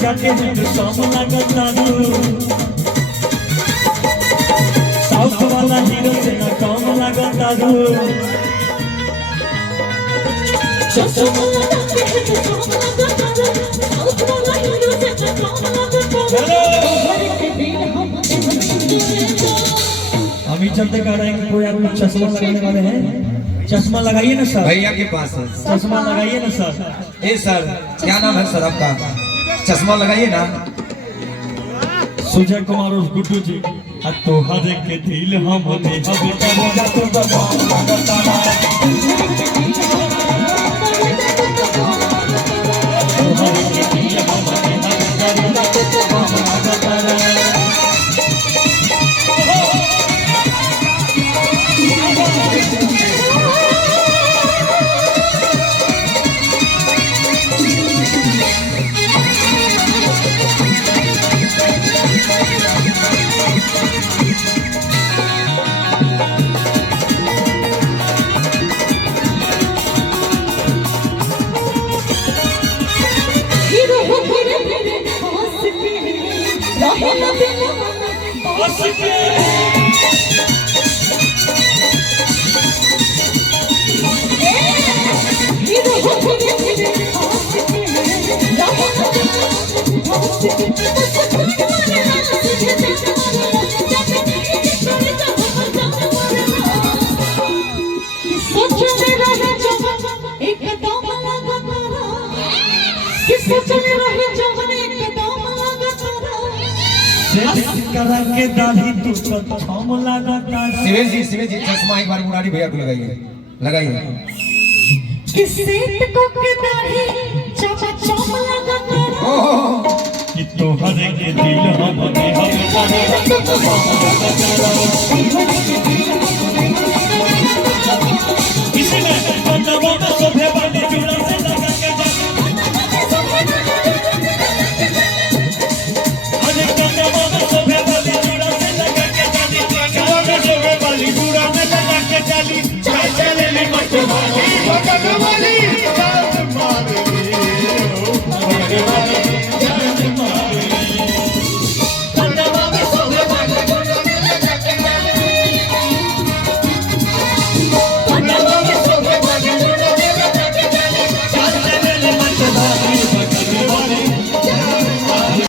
जाके सॉन्ग लगाता साउथ वाला हीरो से ना कम लगाता अभी चलते कह रहे हैं कि कोई आपको चश्मा लगाने वाले हैं। चश्मा लगाइए ना सर, भैया के पास है चश्मा लगाइए ना सर। ए सर क्या नाम है सर आपका? चश्मा लगाइए ना। सुजय कुमार और गुड्डू जी तो हर के दिल हम शिवेश जी चश्मा एक बार मुरारी भैया को लगाइए लगाइए। कि तोहर के दिल हम